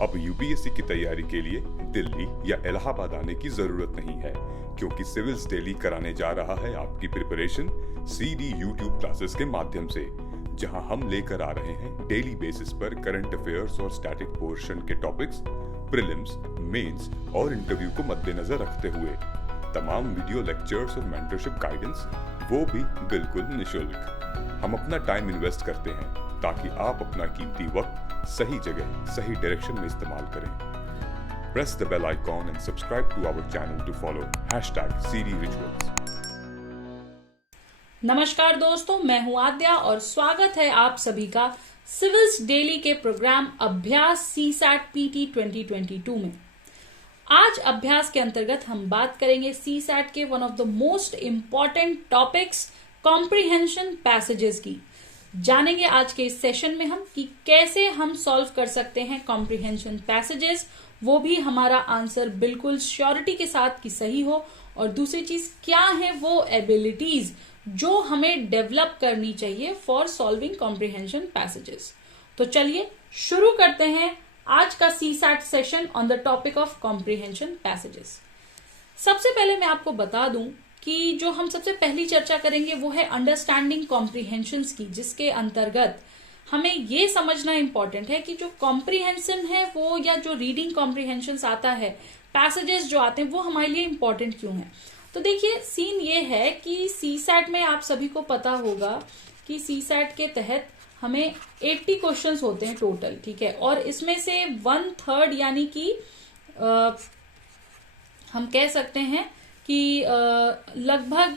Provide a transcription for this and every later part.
अब यूपीएससी की तैयारी के लिए दिल्ली या इलाहाबाद आने की जरूरत नहीं है, क्योंकि सिविल्स डेली कराने जा रहा है आपकी प्रिपरेशन सीडी यूट्यूब क्लासेस के माध्यम से, जहां हम लेकर आ रहे हैं डेली बेसिस पर करंट अफेयर्स और स्टैटिक पोर्शन के टॉपिक्स, प्रीलिम्स, मेंस और इंटरव्यू को मद्देनजर रखते हुए तमाम वीडियो लेक्चर्स और मेंटरशिप गाइडेंस, वो भी बिल्कुल निशुल्क। हम अपना टाइम इन्वेस्ट करते हैं ताकि आप अपना कीमती वक्त सही जगह, सही डायरेक्शन में इस्तेमाल करें। Press the bell icon and subscribe to our channel to follow #CDRituals। नमस्कार दोस्तों, मैं हूं आद्या और स्वागत है आप सभी का सिविल्स डेली के प्रोग्राम अभ्यास सीसैट पीटी 2022 में। आज अभ्यास के अंतर्गत हम बात करेंगे सीसैट के one of the most important topics comprehension passages की। जानेंगे आज के इस सेशन में हम कि कैसे हम सॉल्व कर सकते हैं कॉम्प्रिहेंशन पैसेजेस, वो भी हमारा आंसर बिल्कुल श्योरिटी के साथ कि सही हो। और दूसरी चीज क्या है वो एबिलिटीज जो हमें डेवलप करनी चाहिए फॉर सॉल्विंग कॉम्प्रिहेंशन पैसेजेस। तो चलिए शुरू करते हैं आज का CSAT session on the topic of comprehension passages. सबसे पहले मैं आपको बता दूं कि जो हम सबसे पहली चर्चा करेंगे वो है अंडरस्टैंडिंग कॉम्प्रिहेंशंस की, जिसके अंतर्गत हमें ये समझना इंपॉर्टेंट है कि जो कॉम्प्रिहेंशन है वो, या जो रीडिंग कॉम्प्रिहेंशंस आता है, पैसेजेस जो आते हैं, वो हमारे लिए इंपॉर्टेंट क्यों है। तो देखिए, सीन ये है कि सीसैट में आप सभी को पता होगा कि सीसैट के तहत हमें 80 क्वेश्चंस होते हैं टोटल, ठीक है। और इसमें से 1/3 यानी कि हम कह सकते हैं कि लगभग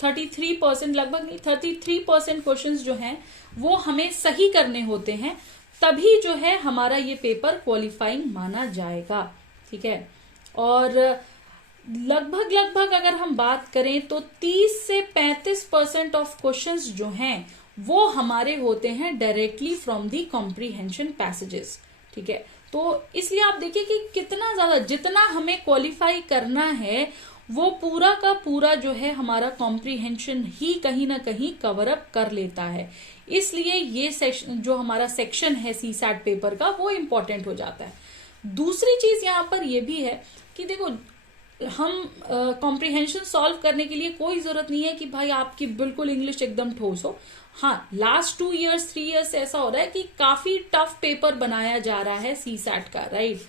33%, लगभग नहीं 33% क्वेश्चंस जो हैं वो हमें सही करने होते हैं, तभी जो है हमारा ये पेपर क्वालिफाइंग माना जाएगा, ठीक है। और लगभग अगर हम बात करें तो 30 से 35% ऑफ क्वेश्चंस जो हैं वो हमारे होते हैं directly from the comprehension passages, ठीक है। तो इसलिए आप देखिए कि कितना ज्यादा, जितना हमें क्वालिफाई करना है वो पूरा का पूरा जो है हमारा कॉम्प्रिहेंशन ही कहीं ना कहीं कवर अप कर लेता है। इसलिए ये सेक्शन, जो हमारा सेक्शन है सीसैट पेपर का, वो इंपॉर्टेंट हो जाता है। दूसरी चीज यहाँ पर ये भी है कि देखो, हम कॉम्प्रिहेंशन सॉल्व करने के लिए कोई जरूरत नहीं है कि भाई आपकी बिल्कुल इंग्लिश एकदम ठोस हो। हाँ, लास्ट 2 इयर्स 3 इयर्स से ऐसा हो रहा है कि काफी टफ पेपर बनाया जा रहा है सीसैट का, राइट।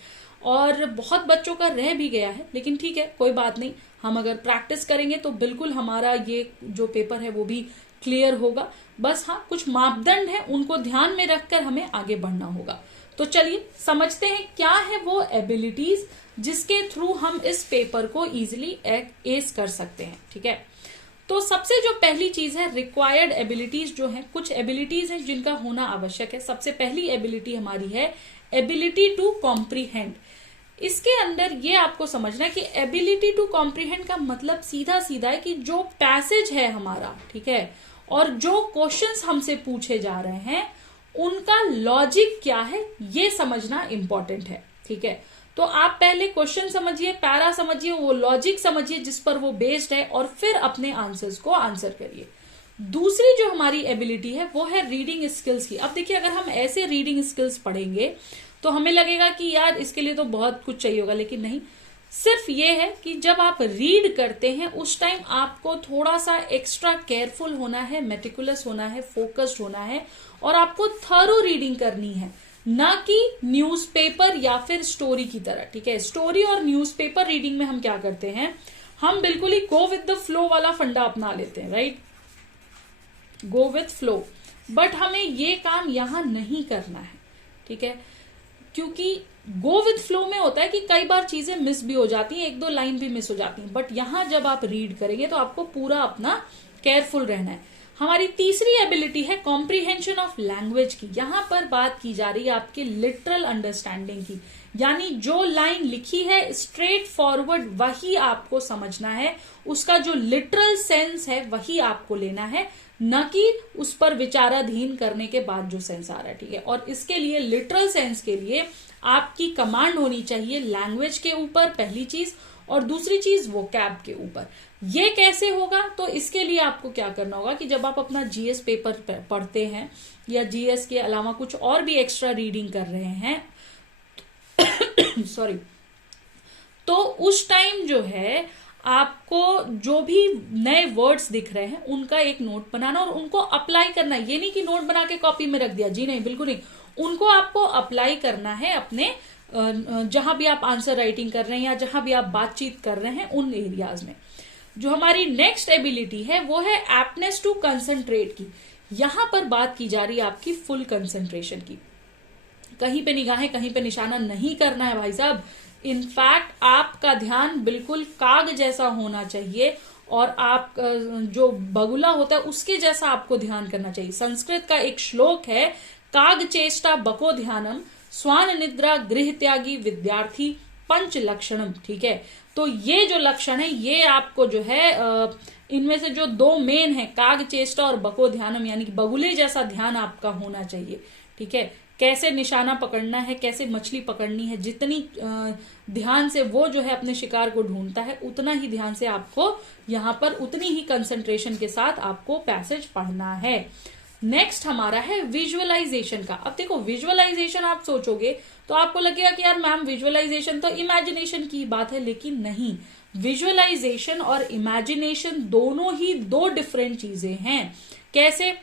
और बहुत बच्चों का रह भी गया है, लेकिन ठीक है, कोई बात नहीं। हम अगर प्रैक्टिस करेंगे तो बिल्कुल हमारा ये जो पेपर है वो भी क्लियर होगा। बस हाँ, कुछ मापदंड है, उनको ध्यान में रखकर हमें आगे बढ़ना होगा। तो चलिए समझते हैं क्या है वो एबिलिटीज जिसके थ्रू हम इस पेपर को इजिली एस कर सकते हैं, ठीक है। तो सबसे जो पहली चीज है, रिक्वायर्ड एबिलिटीज जो है, कुछ एबिलिटीज हैं जिनका होना आवश्यक है। सबसे पहली एबिलिटी हमारी है एबिलिटी टू कॉम्प्रीहेंड। इसके अंदर ये आपको समझना है कि एबिलिटी टू कॉम्प्रीहेंड का मतलब सीधा सीधा है कि जो पैसेज है हमारा, ठीक है, और जो क्वेश्चंस हमसे पूछे जा रहे हैं उनका लॉजिक क्या है, ये समझना इंपॉर्टेंट है, ठीक है। तो आप पहले क्वेश्चन समझिए, पैरा समझिए, वो लॉजिक समझिए जिस पर वो बेस्ड है, और फिर अपने आंसर्स को आंसर करिए। दूसरी जो हमारी एबिलिटी है वो है रीडिंग स्किल्स की। अब देखिए, अगर हम ऐसे रीडिंग स्किल्स पढ़ेंगे तो हमें लगेगा कि यार इसके लिए तो बहुत कुछ चाहिए होगा, लेकिन नहीं। सिर्फ ये है कि जब आप रीड करते हैं उस टाइम आपको थोड़ा सा एक्स्ट्रा केयरफुल होना है, मेटिकुलस होना है, फोकस्ड होना है, और आपको थरो रीडिंग करनी है, ना कि न्यूज़पेपर या फिर स्टोरी की तरह, ठीक है। स्टोरी और न्यूज़पेपर रीडिंग में हम क्या करते हैं, हम बिल्कुल ही गो विद द फ्लो वाला फंडा अपना लेते हैं, right, go with flow. But हमें ये काम यहां नहीं करना है, ठीक है, क्योंकि गो विद फ्लो में होता है कि कई बार चीजें मिस भी हो जाती हैं, 1-2 लाइन भी मिस हो जाती हैं। बट यहां जब आप रीड करेंगे तो आपको पूरा अपना केयरफुल रहना है। हमारी तीसरी एबिलिटी है कॉम्प्रिहेंशन ऑफ लैंग्वेज की। यहां पर बात की जा रही है आपके लिटरल अंडरस्टैंडिंग की, यानी जो लाइन लिखी है स्ट्रेट फॉरवर्ड वही आपको समझना है, उसका जो लिटरल सेंस है वही आपको लेना है, न कि उस पर विचाराधीन करने के बाद जो सेंस आ रहा है, ठीक है। और इसके लिए लिटरल सेंस के लिए आपकी कमांड होनी चाहिए लैंग्वेज के ऊपर, पहली चीज, और दूसरी चीज वोकैब के ऊपर। ये कैसे होगा, तो इसके लिए आपको क्या करना होगा कि जब आप अपना जीएस पेपर पढ़ते हैं या जीएस के अलावा कुछ और भी एक्स्ट्रा रीडिंग कर रहे हैं, सॉरी। तो उस टाइम जो है आपको जो भी नए वर्ड्स दिख रहे हैं उनका एक नोट बनाना और उनको अप्लाई करना। ये नहीं कि नोट बना के कॉपी में रख दिया, जी नहीं, बिल्कुल नहीं। उनको आपको अप्लाई करना है अपने जहां भी आप आंसर राइटिंग कर रहे हैं या जहां भी आप बातचीत कर रहे हैं उन एरियाज में। जो हमारी नेक्स्ट एबिलिटी है वो है एप्टनेस टू कंसंट्रेट की। यहां पर बात की जा रही है आपकी फुल कंसंट्रेशन की। कहीं पे निगाहें, कहीं पे निशाना नहीं करना है भाई साहब। इनफैक्ट आपका ध्यान बिल्कुल काग जैसा होना चाहिए और आप जो बगुला होता है उसके जैसा आपको ध्यान करना चाहिए। संस्कृत का एक श्लोक है, काग चेष्टा बको ध्यानम स्वान निद्रा गृह त्यागी विद्यार्थी पंच लक्षणम। ठीक है, तो ये जो लक्षण है ये आपको जो है इनमें से जो दो मेन है, काग चेष्टा और बको ध्यानम, यानी कि बगुले जैसा ध्यान आपका होना चाहिए। ठीक है, कैसे निशाना पकड़ना है, कैसे मछली पकड़नी है, जितनी ध्यान से वो जो है अपने शिकार को ढूंढता है उतना ही ध्यान से आपको यहाँ पर उतनी ही कंसंट्रेशन के साथ आपको पैसेज पढ़ना है। नेक्स्ट हमारा है विजुअलाइजेशन का। अब देखो विजुअलाइजेशन आप सोचोगे तो आपको लगेगा कि यार मैम विजुअलाइजेशन तो इमेजिनेशन की बात है, लेकिन नहीं। विजुअलाइजेशन और इमेजिनेशन दोनों ही दो डिफरेंट चीजें हैं। कैसे?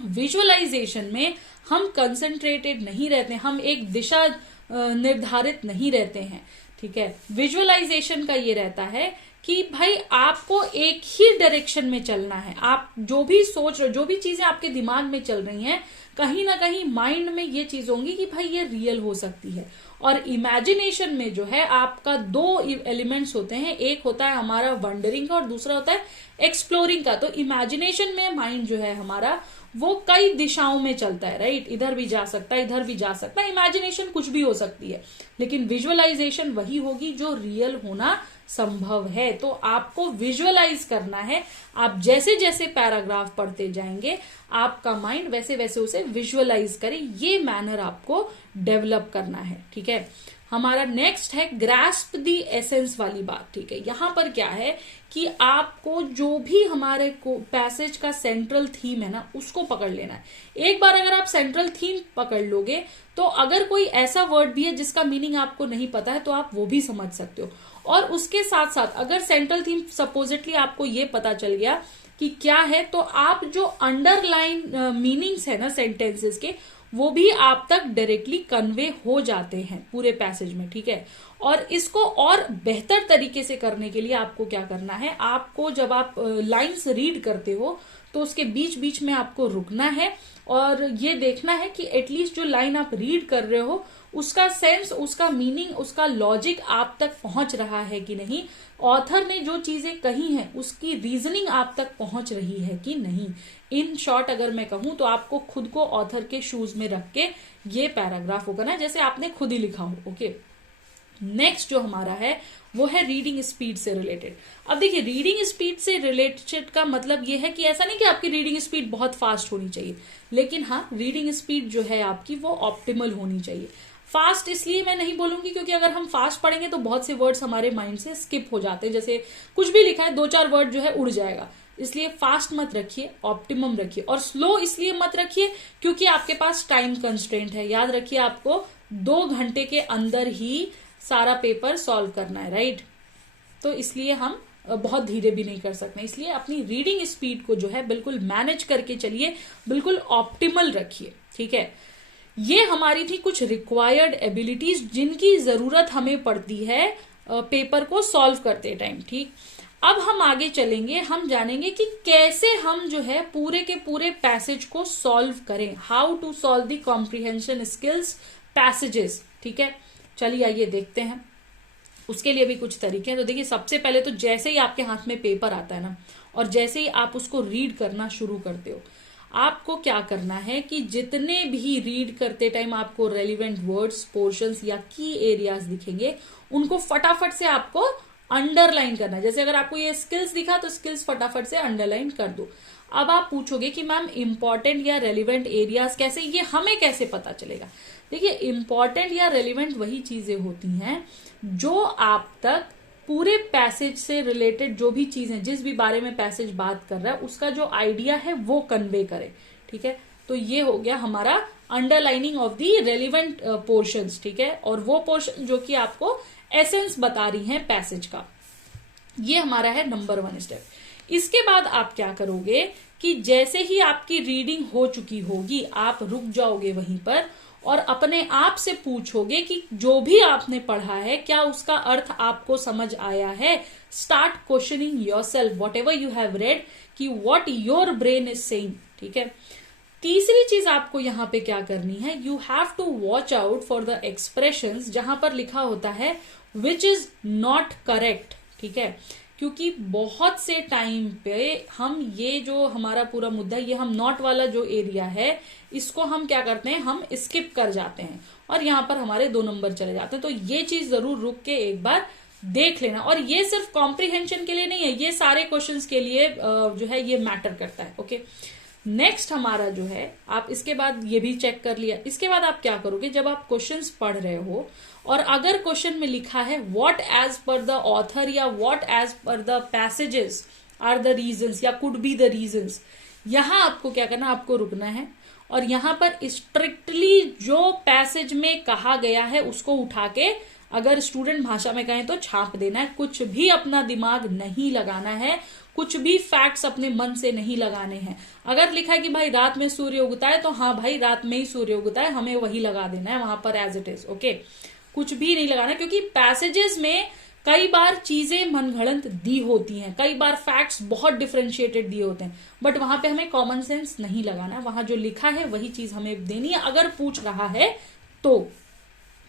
विजुअलाइजेशन में हम कंसंट्रेटेड नहीं रहते, हम एक दिशा निर्धारित नहीं रहते हैं। ठीक है, विजुअलाइजेशन का ये रहता है कि भाई आपको एक ही डायरेक्शन में चलना है। आप जो भी सोच रहे हो, जो भी चीजें आपके दिमाग में चल रही हैं, कहीं ना कहीं माइंड में ये चीज होंगी कि भाई ये रियल हो सकती है। और इमेजिनेशन में जो है आपका दो एलिमेंट्स होते हैं, एक होता है हमारा वंडरिंग का और दूसरा होता है एक्सप्लोरिंग का। तो इमेजिनेशन में माइंड जो है हमारा वो कई दिशाओं में चलता है, राइट? इधर भी जा सकता है, इधर भी जा सकता है। इमेजिनेशन कुछ भी हो सकती है, लेकिन विजुअलाइजेशन वही होगी जो रियल होना संभव है। तो आपको विजुअलाइज करना है। आप जैसे जैसे पैराग्राफ पढ़ते जाएंगे आपका माइंड वैसे वैसे उसे विजुअलाइज करे, ये मैनर आपको डेवलप करना है। ठीक है, हमारा नेक्स्ट है ग्रास्प दी एसेंस वाली बात। ठीक है, यहां पर क्या है कि आपको जो भी हमारे पैसेज का सेंट्रल थीम है ना उसको पकड़ लेना है। एक बार अगर आप सेंट्रल थीम पकड़ लोगे तो अगर कोई ऐसा वर्ड भी है जिसका मीनिंग आपको नहीं पता है तो आप वो भी समझ सकते हो। और उसके साथ साथ अगर सेंट्रल थीम सपोजिटली आपको ये पता चल गया कि क्या है, तो आप जो अंडरलाइन मीनिंग्स है ना सेंटेंसेस के, वो भी आप तक डायरेक्टली कन्वे हो जाते हैं पूरे पैसेज में। ठीक है, और इसको और बेहतर तरीके से करने के लिए आपको क्या करना है, आपको जब आप लाइंस रीड करते हो तो उसके बीच बीच में आपको रुकना है और ये देखना है कि एटलीस्ट जो लाइन आप रीड कर रहे हो उसका सेंस, उसका मीनिंग, उसका लॉजिक आप तक पहुंच रहा है कि नहीं, ऑथर ने जो चीजें कही हैं उसकी रीजनिंग आप तक पहुंच रही है कि नहीं। इन शॉर्ट अगर मैं कहूं तो आपको खुद को ऑथर के शूज में रख के ये पैराग्राफ होगा ना जैसे आपने खुद ही लिखा हो। ओके, नेक्स्ट जो हमारा है वो है रीडिंग स्पीड से रिलेटेड। अब देखिए रीडिंग स्पीड से रिलेटेड का मतलब ये है कि ऐसा नहीं कि आपकी रीडिंग स्पीड बहुत फास्ट होनी चाहिए, लेकिन हाँ रीडिंग स्पीड जो है आपकी वो ऑप्टिमल होनी चाहिए। फास्ट इसलिए मैं नहीं बोलूंगी क्योंकि अगर हम फास्ट पढ़ेंगे तो बहुत से वर्ड्स हमारे माइंड से स्किप हो जाते हैं। जैसे कुछ भी लिखा है 2-4 वर्ड जो है उड़ जाएगा, इसलिए फास्ट मत रखिए, ऑप्टिमम रखिए। और स्लो इसलिए मत रखिए क्योंकि आपके पास टाइम कंस्ट्रेंट है। याद रखिए आपको 2 घंटे के अंदर ही सारा पेपर सॉल्व करना है, राइट? तो इसलिए हम बहुत धीरे भी नहीं कर सकते, इसलिए अपनी रीडिंग स्पीड को जो है बिल्कुल मैनेज करके चलिए, बिल्कुल ऑप्टिमल रखिए। ठीक है, ये हमारी थी कुछ रिक्वायर्ड एबिलिटीज जिनकी जरूरत हमें पड़ती है पेपर को सॉल्व करते टाइम। ठीक, अब हम आगे चलेंगे, हम जानेंगे कि कैसे हम जो है पूरे के पूरे पैसेज को सॉल्व करें, how to solve the comprehension skills passages. ठीक है, चलिए आइए देखते हैं। उसके लिए भी कुछ तरीके हैं। तो देखिए सबसे पहले तो जैसे ही आपके हाथ में पेपर आता है ना और जैसे ही आप उसको रीड करना शुरू करते हो, आपको क्या करना है कि जितने भी रीड करते टाइम आपको रेलिवेंट वर्ड्स, पोर्शंस या की एरियाज दिखेंगे उनको फटाफट से आपको अंडरलाइन करना है। जैसे अगर आपको ये स्किल्स दिखा तो स्किल्स फटाफट से अंडरलाइन कर दो। अब आप पूछोगे कि मैम इंपॉर्टेंट या रेलिवेंट एरियाज कैसे, ये हमें कैसे पता चलेगा? देखिए इंपॉर्टेंट या रेलिवेंट वही चीजें होती हैं जो आप तक पूरे पैसेज से रिलेटेड जो भी चीजें, जिस भी बारे में पैसेज बात कर रहा है उसका जो आइडिया है वो कन्वे करे। ठीक है, तो ये हो गया हमारा underlining of the relevant portions, ठीक है, और वो पोर्शन जो कि आपको एसेंस बता रही हैं पैसेज का। ये हमारा है नंबर 1 स्टेप। इसके बाद आप क्या करोगे कि जैसे ही आपकी रीडिंग हो चुकी होगी आप रुक जाओगे वहीं पर और अपने आप से पूछोगे कि जो भी आपने पढ़ा है क्या उसका अर्थ आपको समझ आया है। Start questioning yourself whatever you have read कि what your brain is saying, ठीक है। तीसरी चीज आपको यहां पे क्या करनी है, you have to watch out for the expressions जहां पर लिखा होता है विच इज नॉट करेक्ट, ठीक है, क्योंकि बहुत से टाइम पे हम ये जो हमारा पूरा मुद्दा ये हम नॉट वाला जो एरिया है इसको हम क्या करते हैं, हम स्किप कर जाते हैं और यहां पर हमारे 2 नंबर चले जाते हैं। तो ये चीज जरूर रुक के एक बार देख लेना, और ये सिर्फ कॉम्प्रिहेंशन के लिए नहीं है, ये सारे क्वेश्चंस के लिए जो है ये मैटर करता है। ओके, नेक्स्ट हमारा जो है आप इसके बाद ये भी चेक कर लिया। इसके बाद आप क्या करोगे, जब आप क्वेश्चंस पढ़ रहे हो और अगर क्वेश्चन में लिखा है what as per the author या what as per the passages are the reasons या कुड बी द रीजंस, यहां आपको क्या करना, आपको रुकना है और यहां पर स्ट्रिक्टली जो पैसेज में कहा गया है उसको उठा के, अगर स्टूडेंट भाषा में कहें तो छाप देना है। कुछ भी अपना दिमाग नहीं लगाना है, कुछ भी फैक्ट्स अपने मन से नहीं लगाने हैं। अगर लिखा है कि भाई रात में सूर्य उगता है तो हाँ भाई रात में ही सूर्य उगता है, हमें वही लगा देना है वहां पर एज इट इज। ओके, कुछ भी नहीं लगाना, क्योंकि पैसेजेस में कई बार चीजें मनगढ़ंत दी होती हैं, कई बार फैक्ट्स बहुत डिफरेंशिएटेड दिए होते हैं, बट वहां पे हमें कॉमन सेंस नहीं लगाना है। वहां जो लिखा है वही चीज हमें देनी है अगर पूछ रहा है तो,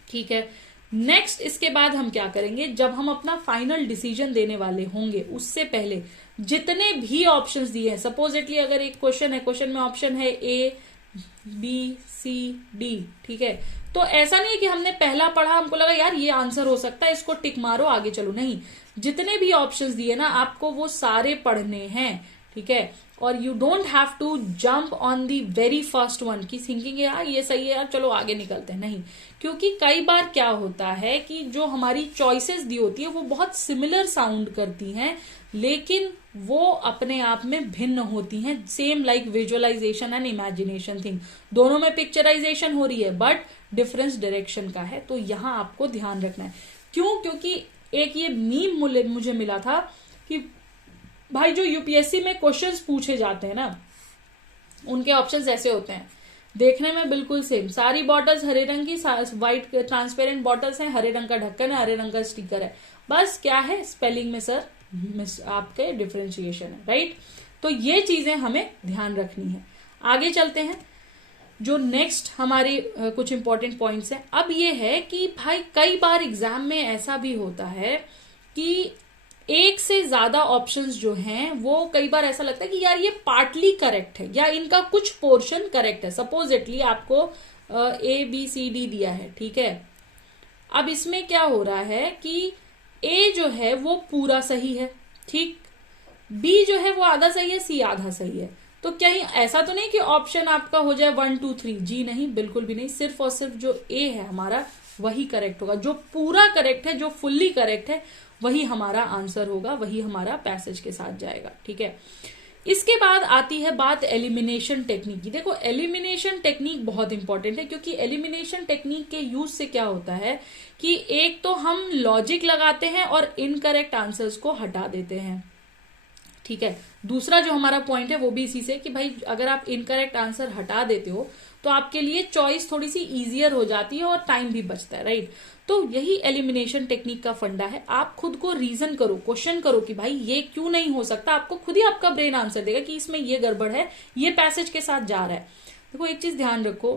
ठीक है। नेक्स्ट इसके बाद हम क्या करेंगे, जब हम अपना फाइनल डिसीजन देने वाले होंगे उससे पहले जितने भी ऑप्शंस दिए हैं, सपोजिटली अगर एक क्वेश्चन है, क्वेश्चन में ऑप्शन है ए बी सी डी, ठीक है, तो ऐसा नहीं है कि हमने पहला पढ़ा हमको लगा यार ये आंसर हो सकता है इसको टिक मारो आगे चलो, नहीं, जितने भी ऑप्शंस दिए ना आपको वो सारे पढ़ने हैं, ठीक है। और you don't have to jump on the very first one की थिंकिंग यार ये सही है यार चलो आगे निकलते हैं, नहीं, क्योंकि कई बार क्या होता है कि जो हमारी चॉइसेस दी होती है वो बहुत सिमिलर साउंड करती हैं लेकिन वो अपने आप में भिन्न होती हैं। Same like visualization and imagination thing, दोनों में पिक्चराइजेशन हो रही है बट डिफरेंस डायरेक्शन का है, तो यहां आपको ध्यान रखना है। क्यों, क्योंकि एक ये मीम मुझे मिला था कि भाई जो यूपीएससी में क्वेश्चंस पूछे जाते हैं ना उनके ऑप्शंस ऐसे होते हैं, देखने में बिल्कुल सेम, सारी बॉटल्स हरे रंग की, व्हाइट ट्रांसपेरेंट बॉटल्स हैं, हरे रंग का ढक्कन है, हरे रंग का स्टिकर है, बस क्या है स्पेलिंग में सर आपके डिफरेंशिएशन है, राइट। तो ये चीजें हमें ध्यान रखनी है। आगे चलते हैं, जो नेक्स्ट हमारी कुछ इंपॉर्टेंट पॉइंट्स हैं। अब ये है कि भाई कई बार एग्जाम में ऐसा भी होता है कि एक से ज्यादा ऑप्शंस जो हैं वो कई बार ऐसा लगता है कि यार ये पार्टली करेक्ट है या इनका कुछ पोर्शन करेक्ट है। सपोजिटली आपको ए बी सी डी दिया है, ठीक है, अब इसमें क्या हो रहा है कि ए जो है वो पूरा सही है, ठीक, बी जो है वो आधा सही है, सी आधा सही है, तो कहीं ऐसा तो नहीं कि ऑप्शन आपका हो जाए 1 2 3, जी नहीं, बिल्कुल भी नहीं, सिर्फ और सिर्फ जो ए है हमारा वही करेक्ट होगा, जो पूरा करेक्ट है, जो फुल्ली करेक्ट है वही हमारा आंसर होगा, वही हमारा पैसेज के साथ जाएगा, ठीक है। इसके बाद आती है बात एलिमिनेशन टेक्निक की। देखो एलिमिनेशन टेक्निक बहुत इंपॉर्टेंट है क्योंकि एलिमिनेशन टेक्निक के यूज से क्या होता है कि एक तो हम लॉजिक लगाते हैं और इनकरेक्ट आंसर्स को हटा देते हैं, ठीक है। दूसरा जो हमारा पॉइंट है वो भी इसी से कि भाई अगर आप इनकरेक्ट आंसर हटा देते हो तो आपके लिए चॉइस थोड़ी सी इजियर हो जाती है और टाइम भी बचता है, राइट। तो यही एलिमिनेशन टेक्निक का फंडा है। आप खुद को रीजन करो, क्वेश्चन करो कि भाई ये क्यों नहीं हो सकता, आपको खुद ही आपका ब्रेन आंसर देगा कि इसमें ये गड़बड़ है, ये पैसेज के साथ जा रहा है। देखो एक चीज ध्यान रखो,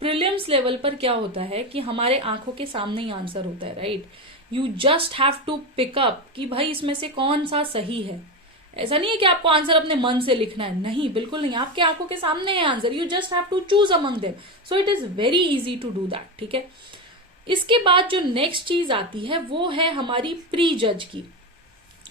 प्रीलिम्स लेवल पर क्या होता है कि हमारे आंखों के सामने ही आंसर होता है, right. You just have to pick up कि भाई इसमें से कौन सा सही है। ऐसा नहीं है कि आपको आंसर अपने मन से लिखना है, नहीं, बिल्कुल नहीं, आपके आंखों के सामने है answer, you just have to choose among them, so it is very easy to do that, ठीक है। इसके बाद जो नेक्स्ट चीज आती है वो है हमारी प्री जज की।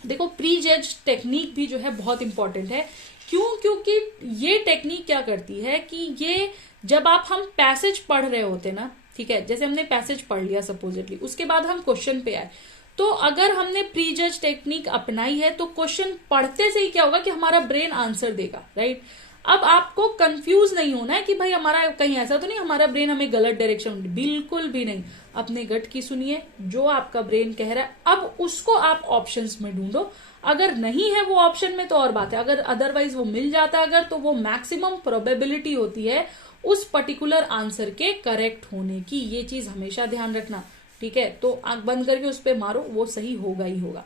देखो प्री जज टेक्निक भी जो है बहुत इंपॉर्टेंट है, क्यों, क्योंकि ये टेक्निक क्या करती है कि ये जब हम पैसेज पढ़ रहे होते ना, ठीक है, जैसे हमने पैसेज पढ़ लिया सपोजिटली, उसके बाद हम क्वेश्चन पे आए, तो अगर हमने प्री जज टेक्निक अपनाई है तो क्वेश्चन पढ़ते से ही क्या होगा कि हमारा ब्रेन आंसर देगा, राइट। अब आपको कंफ्यूज नहीं होना है कि भाई हमारा कहीं ऐसा तो नहीं हमारा ब्रेन हमें गलत डायरेक्शन, बिल्कुल भी नहीं। अपने गट की सुनिए, जो आपका ब्रेन कह रहा है अब उसको आप ऑप्शंस में ढूंढो। अगर नहीं है वो ऑप्शन में तो और बात है, अगर अदरवाइज वो मिल जाता है अगर, तो वो मैक्सिमम प्रोबेबिलिटी होती है उस पर्टिकुलर आंसर के करेक्ट होने की। ये चीज हमेशा ध्यान रखना, ठीक है। तो आंख बंद करके उस पर मारो, वो सही होगा ही होगा।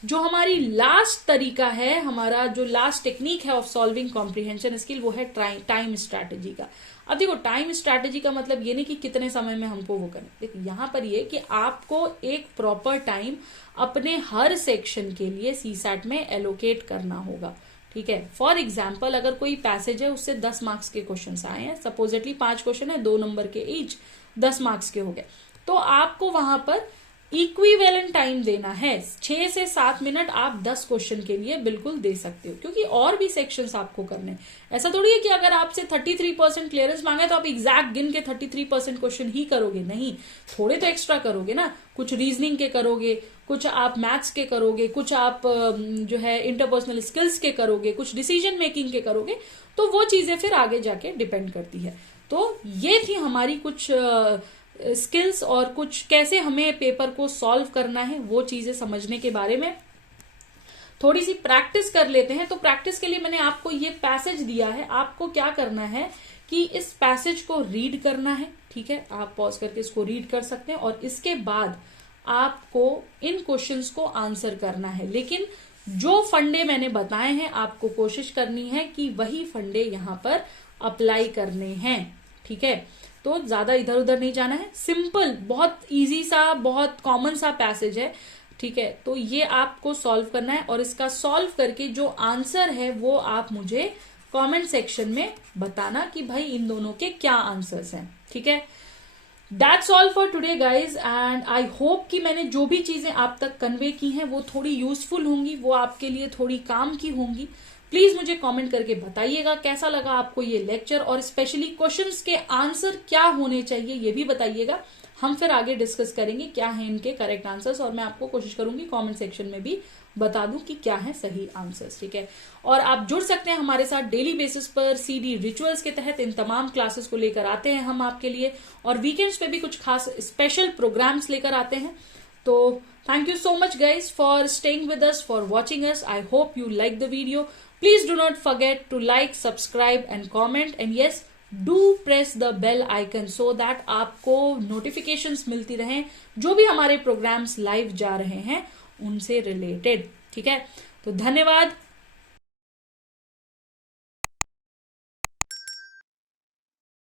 जो हमारी लास्ट तरीका है, हमारा जो लास्ट टेक्निक है ऑफ सॉल्विंग कॉम्प्रिहेंशन स्किल, वो है टाइम स्ट्रैटेजी का। अब देखो टाइम स्ट्रैटेजी का मतलब ये नहीं कि कितने समय में हमको वो करें, देखो यहां पर ये कि आपको एक प्रॉपर टाइम अपने हर सेक्शन के लिए सीसैट में एलोकेट करना होगा, ठीक है। फॉर एग्जाम्पल अगर कोई पैसेज है उससे 10 मार्क्स के क्वेश्चन आए हैं, सपोजिटली 5 क्वेश्चन है 2 नंबर के ईच, 10 मार्क्स के हो गए, तो आपको वहां पर इक्विवेलेंट टाइम देना है। 6 से 7 मिनट आप 10 क्वेश्चन के लिए बिल्कुल दे सकते हो, क्योंकि और भी सेक्शंस आपको करने। ऐसा थोड़ी है कि अगर आपसे 33% क्लियरेंस मांगे तो आप एग्जैक्ट गिन के 33% क्वेश्चन ही करोगे, नहीं, थोड़े तो एक्स्ट्रा करोगे ना। कुछ रीजनिंग के करोगे, कुछ आप मैथ्स के करोगे, कुछ आप जो है इंटरपर्सनल स्किल्स के करोगे, कुछ डिसीजन मेकिंग के करोगे, तो वो चीजें फिर आगे जाके डिपेंड करती है। तो ये थी हमारी कुछ स्किल्स और कुछ कैसे हमें पेपर को सॉल्व करना है वो चीजें समझने के बारे में। थोड़ी सी प्रैक्टिस कर लेते हैं। तो प्रैक्टिस के लिए मैंने आपको ये पैसेज दिया है, आपको क्या करना है कि इस पैसेज को रीड करना है, ठीक है। आप पॉज करके इसको रीड कर सकते हैं और इसके बाद आपको इन क्वेश्चंस को आंसर करना है। लेकिन जो फंडे मैंने बताए हैं आपको कोशिश करनी है कि वही फंडे यहां पर अप्लाई करने हैं, ठीक है। तो ज्यादा इधर उधर नहीं जाना है, सिंपल, बहुत इजी सा, बहुत कॉमन सा पैसेज है, ठीक है। तो ये आपको सॉल्व करना है और इसका सॉल्व करके जो आंसर है वो आप मुझे कमेंट सेक्शन में बताना कि भाई इन दोनों के क्या आंसर्स हैं, ठीक है। That's all for today guys, and I hope कि मैंने जो भी चीजें आप तक कन्वे की हैं वो थोड़ी यूजफुल होंगी, वो आपके लिए थोड़ी काम की होंगी। प्लीज मुझे कमेंट करके बताइएगा कैसा लगा आपको ये लेक्चर, और स्पेशली क्वेश्चंस के आंसर क्या होने चाहिए ये भी बताइएगा। हम फिर आगे डिस्कस करेंगे क्या है इनके करेक्ट आंसर्स, और मैं आपको कोशिश करूंगी कमेंट सेक्शन में भी बता दूं कि क्या है सही आंसर्स, ठीक है। और आप जुड़ सकते हैं हमारे साथ डेली बेसिस पर CD रिचुअल्स के तहत। इन तमाम क्लासेस को लेकर आते हैं हम आपके लिए, और वीकेंड्स पे भी कुछ खास स्पेशल प्रोग्राम्स लेकर आते हैं। तो thank you so much guys for staying with us, for watching us. I hope you like the video. Please do not forget to like, subscribe and comment, and yes, do press the bell icon so that आपको notifications मिलती रहें जो भी हमारे programs live जा रहे हैं उनसे related, ठीक है। तो धन्यवाद।